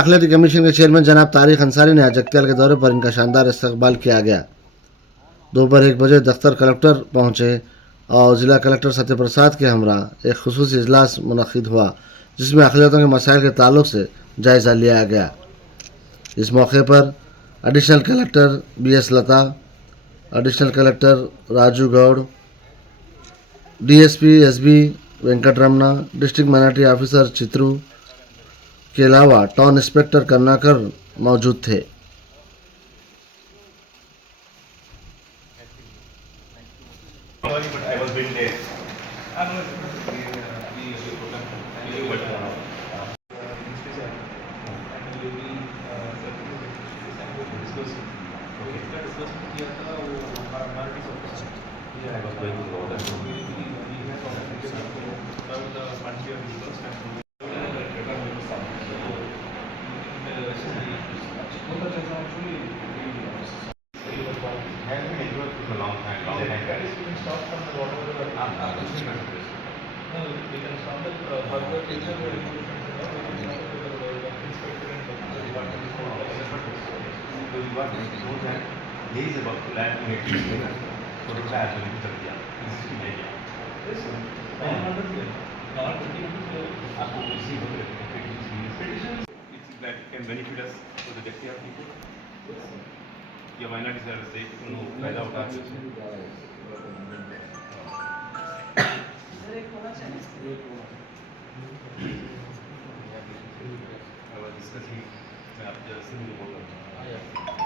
अखिलती कमीशन के चेयरमैन जनाब तारिक अंसारी ने आज जगत्याल के दौरे पर इनका शानदार इस्तकबाल किया गया। दोपहर 1 बजे दफ्तर कलेक्टर पहुंचे और ज़िला कलेक्टर सत्यप्रसाद के हमरा एक खुसूसी इजलास मुनक्किद हुआ, जिसमें अक़लियतों के मसाइल के ताल्लुक से जायज़ा लिया गया। इस मौके पर additional collector BS Latha, additional collector Raju Goud, DSP SB Venkataramana, district minority officer Chitru के अलावा टाउन इंस्पेक्टर करुणाकर मौजूद थे। Sorry, but I was a bit late. Days about to land to make it for the child to be there. It's that it can benefit us for the Jatia people. या minorities are safe to know फायदा उठा I was discussing मैं आपके से बोल रहा हूँ